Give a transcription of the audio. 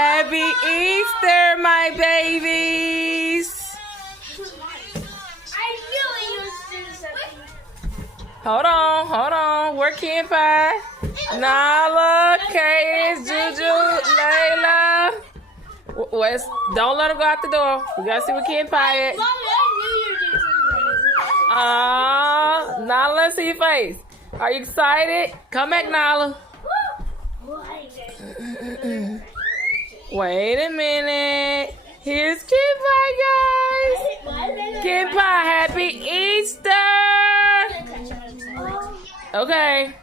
Happy Easter, my babies. Hold on. Where Ken Pie? Nala, Kay, Juju, Layla. West, don't let him go out the door. We gotta see what Ken Pie at. Nala, let's see your face. Are you excited? Come back, Nala. Wait a minute. Here's Ken Pie, guys. Ken Pie, happy Easter. Okay.